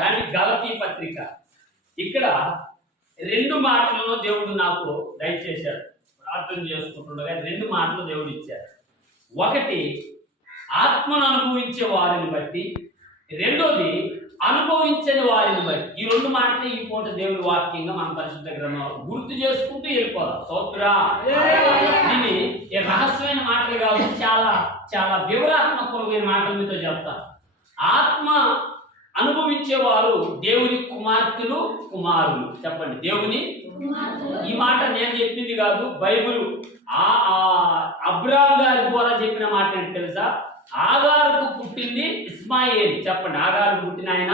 కానీ గలతీ పత్రిక. ఇక్కడ రెండు మాటలను దేవుడు నాకు దయచేశాడు. ప్రార్థన చేసుకుంటుండగా రెండు మాటలు దేవుడు ఇచ్చాడు. ఒకటి ఆత్మను అనుభవించే వారిని బట్టి. రెండోది అనుభవించని వారిని బట్టి. ఈ రెండు మాటలు ఈ పూట దేవుడి వాక్యంగా మన పరిశుద్ధ గ్రంథంలో గుర్తు చేసుకుంటూ వెళ్ళిపోదాం. సౌత్రా. దీన్ని ఈ రహస్యమైన మాటలు కాదు చాలా చాలా వివరాత్మకమైన మాటలు మీతో చెప్తాను. ఆత్మ అనుభవించేవారు దేవుని కుమార్తెలు కుమారులు. చెప్పండి దేవుని? ఈ మాట నేను చెప్పింది కాదు బైబిల్. ఆ ఆ అబ్రాహం గారి ద్వారా చెప్పిన మాట ఏంటి తెలుసా? ఆగారుకు పుట్టింది ఇస్మాయిల్. చెప్పండి ఆగారుకు పుట్టిన ఆయన?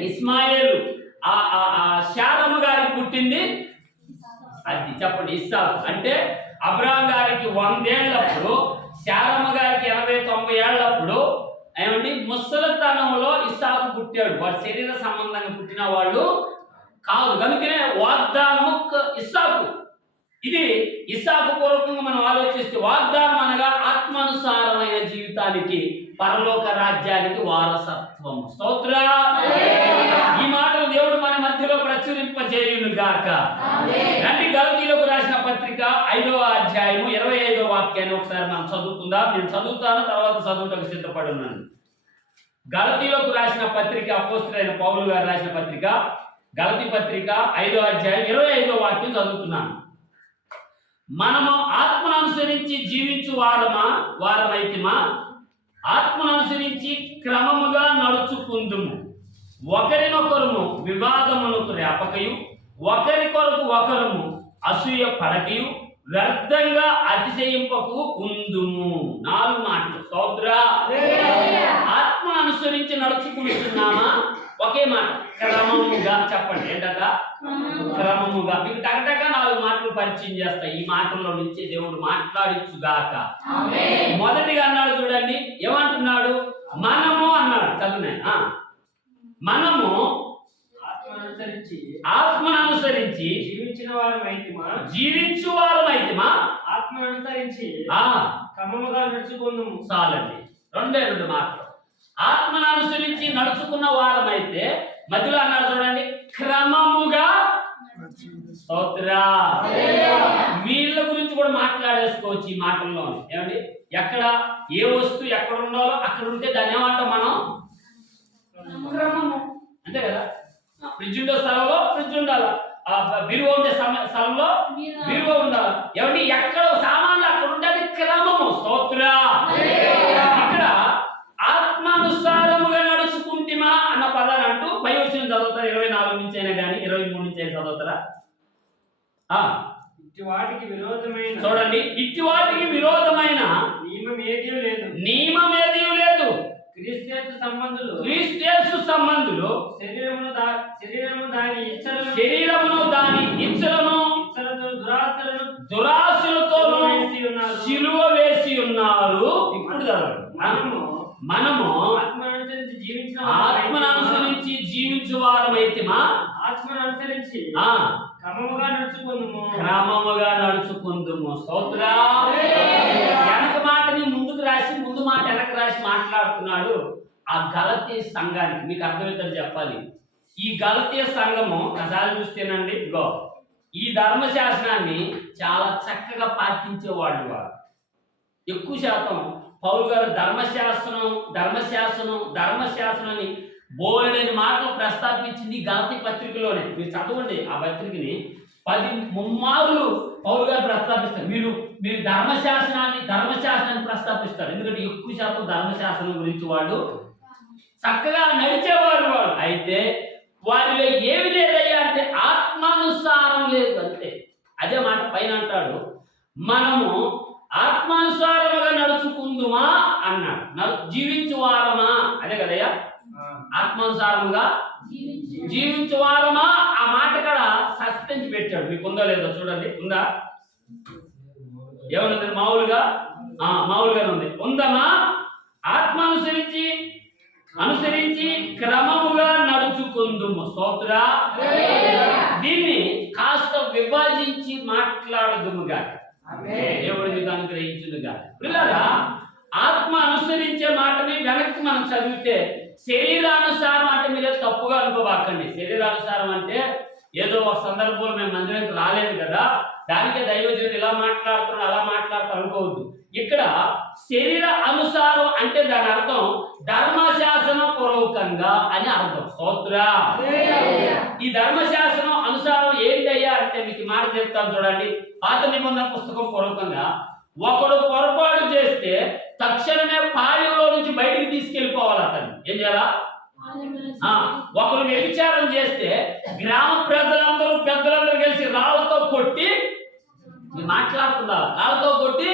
ఇస్మాయిల్. ఆ ఆ ఆ శారమ్మ గారికి పుట్టింది? అది చెప్పండి ఇస్సాకు. అంటే అబ్రాహం గారికి వందేళ్ళప్పుడు శారమ్మ గారికి ఎనభై తొంభై ఏళ్ళప్పుడు ఏమండి? ముసలితనంలో ఇస్సాకు పుట్టాడు. వాడు శరీర సంబంధంగా పుట్టిన వాళ్ళు కాదు. కనుకనే వాగ్దానము ఇస్సాకు ఇది ఇస్సాకు పూర్వకంగా మనం ఆలోచిస్తే వాగ్దానం అనగా ఆత్మానుసారమైన జీవితానికి పరలోక రాజ్యానికి వారసత్వం స్తోత్ర. ఈ మాటలు దేవుడు మన మధ్యలో ప్రచురింపజేయును గాక. రండి గలతీలకు రాసిన పత్రిక ఐదవ అధ్యాయము ఇరవై ఐదవ వాక్యాన్ని ఒకసారి మనం చదువుకుందాం. నేను చదువుతాను తర్వాత చదువుటకు సిద్ధపడి ఉన్నాను గలతీలకు రాసిన పత్రిక అపోస్తులైన పౌలు గారు రాసిన పత్రిక గలతీ పత్రిక ఐదో అధ్యాయం ఇరవై ఐదో వాక్యం చదువుతున్నాను. మనము ఆత్మను అనుసరించి జీవించు వారమా వారమైతిమా? ఆత్మను అనుసరించి క్రమముగా నడుచుకుందుము. ఒకరినొకరుము వివాదమునకు రేపకయు ఒకరి కొరకు ఒకరము అసూయ పడకయు వ్యర్థంగా అతిశయింపకు ఉందుము. నాలుగు మాటలు. స్తోత్ర ఆత్మను అనుసరించి నడుచుకుంటున్నామా? ఒకే మాట. క్రమముగా చెప్పండి. ఏంటట? క్రమముగా. మీకు టగటగా నాలుగు మాటలు పరిచయం చేస్తా. ఈ మాటల్లో నుంచి దేవుడు మాట్లాడించుగాక. మొదటిగా అన్నాడు చూడండి. ఏమంటున్నాడు? మనము అన్నాడు. చదువునే. ఆ. మనము ఆత్మను అనుసరించి ఆత్మను అనుసరించి జీవించిన వారమైతిమా? జీవించు వారమైతిమా? ఆత్మను అనుసరించి ఆ. క్రమముగా నడుచుకుందుము చాలండి. రెండే రెండు మాటలు ఆత్మను అనుసరించి నడుచుకున్న వారమైతే మధ్యలో అన్నాడు చూడండి క్రమముగా స్తోత్రా. వీళ్ళ గురించి కూడా మాట్లాడేసుకోవచ్చు ఈ మాటల్లో ఏమండి? ఎక్కడ ఏ వస్తువు ఎక్కడ ఉండాలో అక్కడ ఉంటే దాన్ని ఏమంటాం మనం? క్రమము అంతే కదా? ఫ్రిడ్జ్ ఉండే స్థలంలో ఫ్రిడ్జ్ ఉండాలి. ఆ బిరువ ఉండే స్థలంలో బిరువ. ఉండాలి. ఏమండి? ఎక్కడ సామాన్లు అక్కడ ఉంటే అది క్రమము స్తోత్ర. ఇక్కడ ఆత్మానుసారముగా నడుచుకుంటిమా అన్న పదాన్ని అంటూ పై వచ్చిన చదువుతారు. ఇరవై నాలుగు నుంచి అయినా కానీ ఇరవై మూడు నుంచి అయినా చదువుతారా? వాటికి విరోధమైన చూడండి. ఇట్టి వాటికి విరోధమైన నియమం ఏదీ లేదు. నియమం ఏదీ లేదు. క్రీస్తు సంబంధులు. క్రీస్తేసు సంబంధులు. శరీరమును శరీరము దాని ఇచ్చలను. శరీరమును దాని ఇచ్చలను. ఇచ్చలతో దురాశలను. దురాశలతోనూ వేసి ఉన్నారు. సిలువ వేసి ఉన్నారు. ఇప్పుడు. మనము మనము ఆత్మను అనుసరించి జీవించిన ఆత్మను అనుసరించి జీవించు వారమైతిమా? ఆత్మను అనుసరించి క్రమముగా నడుచుకుందుము. క్రమముగా నడుచుకుందుము. స్తోత్ర వెనక మాటని ముందుకు రాసి ముందు మాట వెనక రాసి మాట్లాడుతున్నాడు ఆ గలతీ సంఘానికి. మీకు అర్థమవుతుంది చెప్పాలి. ఈ గలతీయ సంఘము కథాలు చూస్తేనండి ఇదిగో ఈ ధర్మశాసనాన్ని చాలా చక్కగా పాటించేవాళ్ళు వారు. ఎక్కువ శాతం పౌరు గారు ధర్మశాస్త్రం ధర్మశాసనం ధర్మశాస్త్రం అని బోలెడని మాటలు ప్రస్తావించింది గలతీ పత్రికలోనే. మీరు చదవండి ఆ పత్రికని. పది ముమ్మారులు పౌలు గారు ప్రస్తావిస్తారు మీరు మీరు ధర్మశాసనాన్ని ధర్మశాసనాన్ని ప్రస్తావిస్తారు ఎందుకంటే ఎక్కువ శాతం ధర్మశాసనం గురించి వాళ్ళు చక్కగా నడిచేవారు వాళ్ళు. అయితే వారిలో ఏమి లేదయ్యా అంటే ఆత్మానుసారం లేదు అంతే. అదే మాట పైన అంటాడు. మనము ఆత్మానుసారముగా నడుచుకుందుమా అన్నాడు. నడు జీవించు వారమా అదే కదయ్యా? ఆత్మానుసారముగా జీవించు. వారమా ఆ మాట కూడా సస్పెన్స్ పెట్టాడు. మీకు ఉందో లేదో చూడండి. ఉందా? ఏమన్నది మామూలుగా? ఆ, మామూలుగానే ఉంది. ఉందమా ఆత్మ అనుసరించి అనుసరించి క్రమముగా నడుచుకుందుము. స్తోత్ర? దీన్ని కాస్త విభజించి మాట్లాడదుముగా దేవుడి మీకు అనుగ్రహించునుగా పిల్లరా ఆత్మ అనుసరించే మాటని వెనక్కి మనం చదివితే శరీరానుసారం అంటే మీరు తప్పుగా అనుకోబాకండి. శరీరానుసారం అంటే ఏదో ఒక సందర్భంలో మేము మందిరానికి రాలేదు కదా దానికే దైవజనుడు ఇలా మాట్లాడుతున్నాడు అలా మాట్లాడుతారు అనుకోవద్దు. ఇక్కడ శరీర అనుసారం అంటే దాని అర్థం ధర్మశాసన పూర్వకంగా అని అర్థం. స్తోత్ర. ఈ ధర్మశాసనం అనుసారం ఏంటయ్యా అంటే మీకు మాట చెప్తాను చూడండి. పాత నిబంధన పుస్తకం పూర్వకంగా ఒకడు పొరపాటు చేస్తే తక్షణమే పాలెంలో నుంచి బయటికి తీసుకెళ్ళిపోవాలి అతను. ఏం చేయాలా? ఒకరు వ్యభిచారం చేస్తే గ్రామ ప్రజలందరూ పెద్దలందరూ కలిసి రాళ్ళతో కొట్టి మాట్లాడుతున్నారు. రాళ్ళతో కొట్టి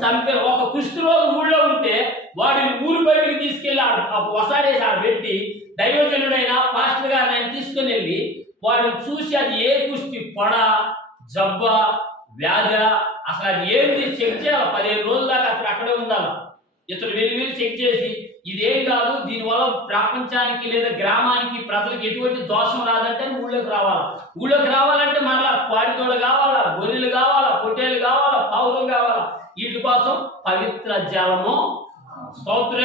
చంపే ఒక కుష్ఠరోగి ఊళ్ళో ఉంటే వాడిని ఊరు బయటికి తీసుకెళ్ళి ఆ వసాడేసి ఆడ పెట్టి దైవజనుడైనా పాస్టర్ గారిని ఆయన తీసుకుని వెళ్ళి వాడిని చూసి అది ఏ కుష్టి పొడ జబ్బ వ్యాధ అసలు అది ఏంది చెక్ చేయాలి? పదిహేను రోజుల దాకా అతను అక్కడే ఉండాలి? ఇతను వెళ్ళి వెళ్ళి చెక్ చేసి ఇదేం కాదు దీనివల్ల ప్రపంచానికి లేదా గ్రామానికి ప్రజలకు ఎటువంటి దోషం రాదంటే ఊళ్ళోకి రావాలి. ఊళ్ళోకి రావాలంటే మళ్ళా పాడితోడు కావాలా గొర్రెలు కావాలా పొట్టేలు కావాలా పావులు కావాలా. వీటి కోసం పవిత్ర జలము స్తోత్ర.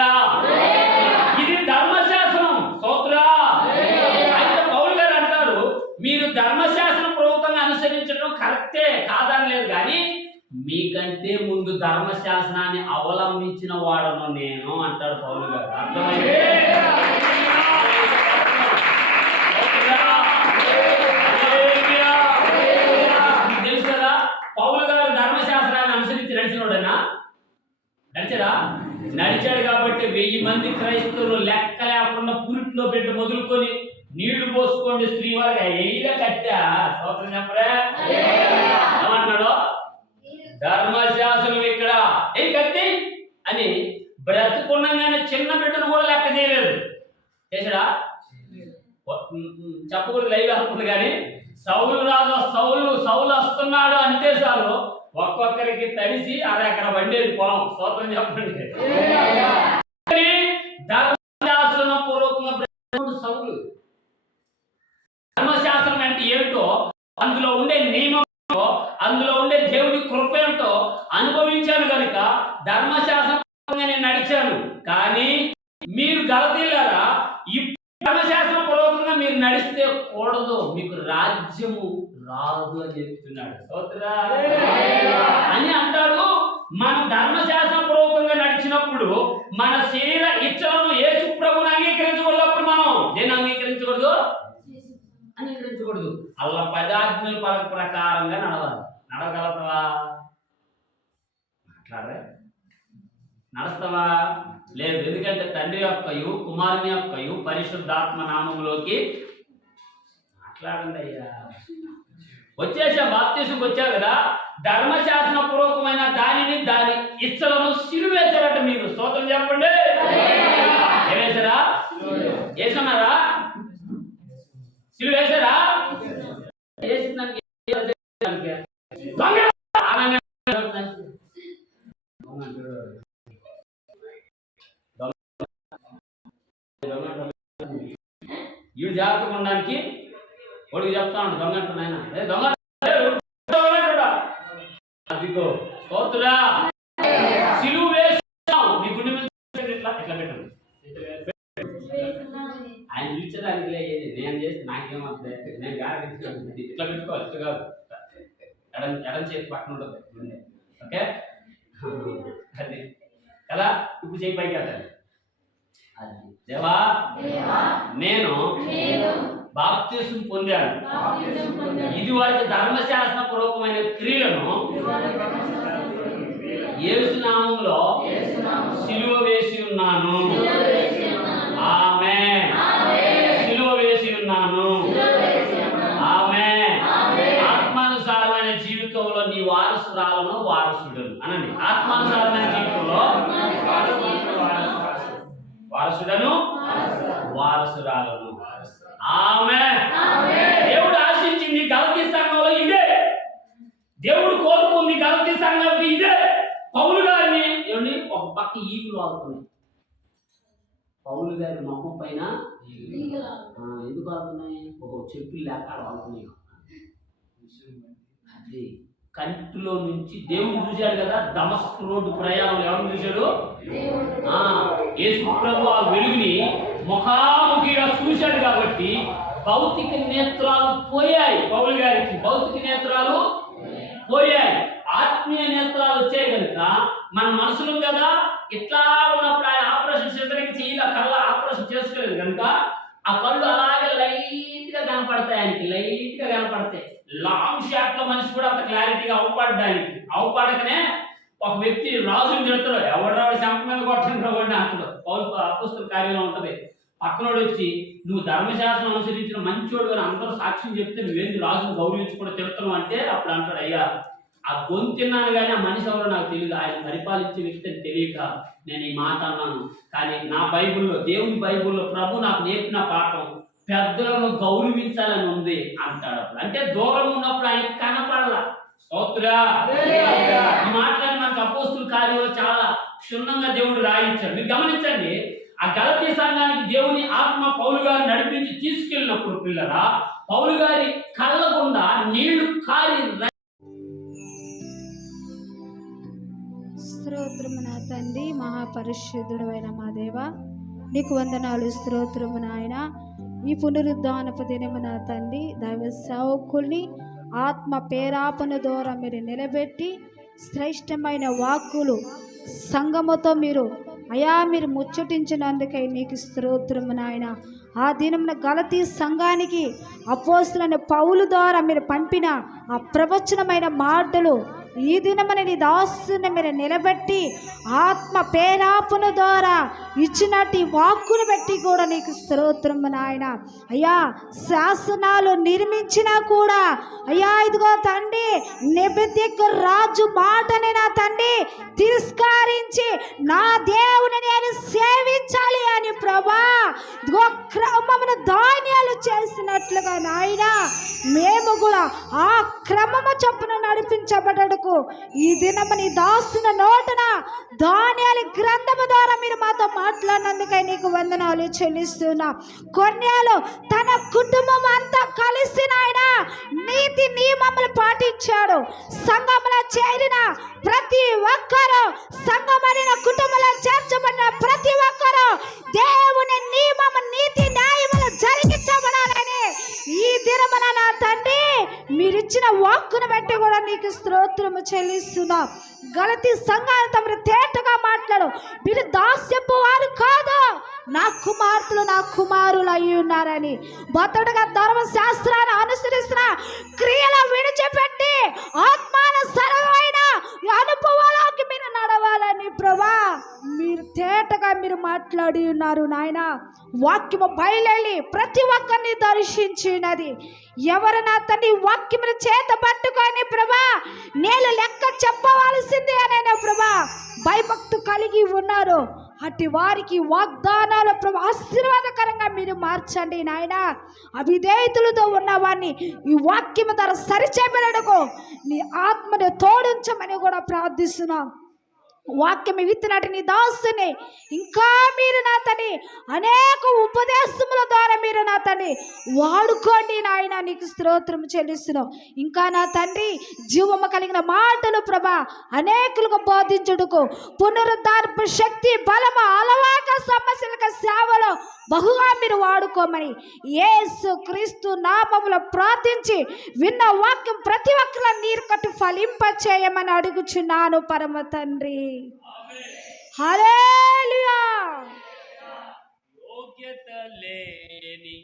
ఇది ధర్మశాస్త్రం స్తోత్ర. అయితే పౌలు గారు అంటారు మీరు ధర్మశాస్త్రం ప్రభుత్వంగా అనుసరించడం కరెక్టే కాదని లేదు కానీ మీకంటే ముందు ధర్మశాస్త్రాన్ని అవలంబించిన వాడను నేను అంటాడు పౌలు గారు. అర్థమైంది? తెలుసు కదా పౌలు గారు ధర్మశాస్త్రాన్ని అనుసరించి నడిచినోడనా? నడిచాడా? నడిచాడు కాబట్టి వెయ్యి మంది క్రైస్తవులు లెక్క లేకుండా పురిట్లో పెట్టి మొదలుకొని నీళ్ళు పోసుకోండి స్త్రీ వారికి ఎయిగా కట్టా? స్తోత్రం చెప్పరా? ఏమంటున్నాడు? ధర్మశాసనం ఇక్కడ. ఏ కత్తి? అని బ్రతుకున్నగానే చిన్న బిడ్డను కూడా లెక్క చేయలేదు. చేసాడా చెప్పకూడదు లైవ్ అనుకుంది కానీ సౌలు రాజు సౌలు సౌలు వస్తున్నాడు అంటే చాలు ఒక్కొక్కరికి తడిసి అరెకర బండేది పొలం స్తోత్రం చెప్పండి. కానీ ధర్మశాస్త్రం పూర్వకంగా సౌలు ధర్మశాస్త్రం అంటే ఏమిటో అందులో ఉండే నియమం అందులో ఉండే దేవుడి కృప ఏంటో అనుభవించాను కనుక ధర్మశాస్త్రంగా నేను నడిచాను. కానీ మీరు గలతీలారా ధర్మశాస్త్రం పూర్వకంగా మీరు నడిస్తే కూడదు మీకు రాజ్యము రాదు అని చెప్తున్నాడు. అని అంటాడు. మనం ధర్మశాస్త్రం పూర్వకంగా నడిచినప్పుడు మన శరీర ఇచ్చలను యేసు ప్రభుని అంగీకరించకూడదు మనం దేన్ని అంగీకరించకూడదు? అంగీకరించకూడదు. అల్ల పదాజ్ఞల ప్రకారంగా నడవాలి. నడవగలుగుతావా మాట్లాడరా. నడుస్తావా? లేదు ఎందుకంటే తండ్రి యొక్కయు కుమారుని యొక్కయు పరిశుద్ధాత్మ నామంలోకి మాట్లాడండి అయ్యా. వచ్చేసా బాప్తీసుకు వచ్చావు కదా? ధర్మశాస్త్ర పూర్వకమైన దానిని దాని ఇచ్చలను సిలువేశారట మీరు. స్తోత్రం చెప్పండి. ఏమేశారా? వేసున్నారా సిలువ వేశారా ఇవి జాగ్రత్తగా ఉండడానికి వాడికి చెప్తా ఉండు దొంగ అంటున్నా ఆయన. ఏ దొంగ? అదిగో సిలువ మీ గుండె మీద ఇట్లా ఇట్లా పెట్టండి ఆయన చూసేదానికి లేదు నేను చేస్తే నాకేం వస్తుంది నేను గారెంటీ ఇట్లా పెట్టుకోవాలి ఇట్లా కాదు. ఎడం ఎడం చేతి పక్కన ఉంటుంది. గుండె ఓకే? అది. కదా ఇప్పుడు చేయి పైకి వెళ్తాను. అది. దేవా నేను బాప్తీసం పొందాను. ఇది వారికి ధర్మశాస్త్ర పూర్వకమైన క్రియలను యేసునామంలో. సిలువ వేసి ఉన్నాను. ఒక పక్క ఈగులు వాడుతున్నాయి పౌలు గారి మొహం పైన ఎందుకు వాడుతున్నాయి ఓహో చెప్పులు లేక ఆడ అది కంటిలో నుంచి దేవుడు చూశాడు కదా దమస్క్ రోడ్డు ప్రయాణం. ఎవరు చూశాడు? యేసు ప్రభు ఆ వెలుగుని ముఖాముఖిగా చూశాడు కాబట్టి భౌతిక నేత్రాలు పోయాయి పౌలు గారికి. భౌతిక నేత్రాలు పోయాయి ఆత్మీయ నేత్రాలు వచ్చాయి కనుక మన మనసులు కదా ఇట్లా ఉన్నప్పుడు ఆయన ఆపరేషన్ చేసరికి ఇలా కళ్ళ ఆపరేషన్ చేసుకోలేదు కనుక ఆ కళ్ళు అలాగే లైట్గా కనపడతాయి ఆయనకి లైట్గా కనపడతాయి. లాంగ్ షాట్లో మనిషి కూడా అంత క్లారిటీగా అవపడ్డానికి అవపడకనే ఒక వ్యక్తి రాజుని తిడతాడు ఎవడాడు శంప మీద కొట్టండి వాడిని అంటాడు. పౌరు అపుస్తల కార్యంలో ఉంటుంది. పక్కనోడు వచ్చి నువ్వు ధర్మశాస్త్రం అనుసరించిన మంచోడు అని అందరూ సాక్ష్యం చెప్తే నువ్వేంది రాజును గౌరవించకుండా తిడతావు అంటే అప్పుడు అంటాడు అయ్యా ఆ గొంతు తిన్నాను కానీ ఆ మనిషి ఎవరో నాకు తెలియదు ఆయన పరిపాలించే వ్యక్తి అని తెలియక నేను ఈ మాట అన్నాను. కానీ నా బైబిల్లో దేవుని బైబిల్లో ప్రభు నాకు నేర్పిన పాఠం పెద్దలను గౌరవించాలని ఉంది అంటాడు. అప్పుడు అంటే దూరం ఉన్నప్పుడు ఆయన కనపడాల. స్తోత్రా. ఈ మాటలని మనకు అపోస్తుల కార్యంలో చాలా క్షుణ్ణంగా దేవుడు రాయించాడు. మీరు గమనించండి ఆ గలతీ సంఘానికి దేవుని ఆత్మ పౌలు గారు నడిపించి తీసుకెళ్ళినప్పుడు పిల్లరా పౌలు గారి కళ్ళ గుండా నీళ్ళు కారి తండ్రి మహాపరిశుద్ధుడు అయిన మా దేవ నీకు వందనాలు స్తోత్రము నాయన. ఈ పునరుద్ధానపు దినము నా తండ్రి దైవ సేవకుల్ని ఆత్మ పేరాపన ద్వారా మీరు నిలబెట్టి శ్రేష్టమైన వాక్కులు సంగమతో మీరు అయా మీరు ముచ్చటించినందుకై నీకు స్తోత్రము నాయన. ఆ దినమున గలతీ సంఘానికి అపోస్తులైన పౌలు ద్వారా మీరు పంపిన ఆ ప్రవచనమైన మాటలు ఈ దినమున నీ దాసుని మీరు నిలబెట్టి ఆత్మ పేరాపుల ద్వారా ఇచ్చినట్టు ఈ వాక్కును బట్టి కూడా నీకు స్తోత్రము నాయన. అయ్యా శాసనాలు నిర్మించినా కూడా అయ్యా ఇదిగో తండ్రి నిబిదిక్ రాజు మాటని నా తండ్రి తిరస్కరించి నా దేవుని నేను సేవించాలి అని ప్రభా ఇదిగో క్రమమును ధాన్యాలు చేసినట్లుగా నాయన మేము కూడా ఆ క్రమము చొప్పున నడిపించబడకు ఈ దినము నీ దాసున నోటన ధాన్యాల గ్రంథము ద్వారా మీరు మాతో మాట్లాడినందుకై నీకు వందనాలు చెల్లిస్తున్నా. కొన్యాలు తన కుటుంబం చెల్లిస్తున్నా గలతి సంఘాలు తమరు తేటగా మాట్లాడు. వీళ్ళు దాస్యపు వారు కాదు. నా కుమార్తెలు నా కుమారులు అయి ఉన్నారని. బతడుగా ధర్మశాస్త్రాన్ని అనుసరిస్తున్న క్రియల విడిచిపెట్టి ఆత్మాన సరమైన అనుభవాల కానీ ప్రభా మీరు తేటగా మీరు మాట్లాడి ఉన్నారు నాయన. వాక్యము బయలుదేరి ప్రతి ఒక్కరిని దర్శించినది. ఎవరైనా తన తన్ని వాక్యమును చేత పట్టుకొని ప్రభా నేను లెక్క చెప్పవలసింది అనైనా ప్రభా భయభక్తు కలిగి ఉన్నారు. అటు వారికి వాగ్దానాల ప్రభు ఆశీర్వాదకరంగా మీరు మార్చండి నాయన. అవిధేయతులతో ఉన్నవాడిని ఈ వాక్యము ధర సరిచేపడకు నీ ఆత్మను తోడించమని కూడా ప్రార్థిస్తున్నాం. వాక్యం విత్తినట్టు నీ దాసుని. ఇంకా మీరు నా తని అనేక ఉపదేశముల ద్వారా మీరు నా తని వాడుకోండి నాయన నీకు స్తోత్రం చెల్లిస్తున్నాం. ఇంకా నా తండ్రి జీవము కలిగిన మాటలు ప్రభా అనేకులకు బోధించుటకు పునరుద్ధారపు శక్తి బలము అలవాక సమస్యలకు సేవలో బహుగా మీరు వాడుకోమని యేసు క్రీస్తు నామములో ప్రార్థించి విన్న వాక్యం ప్రతి ఒక్కరు నీరు కట్టు ఫలింప చేయమని అడుగుచున్నాను పరమ తండ్రి. హల్లెలూయా. యోగ్యత లేని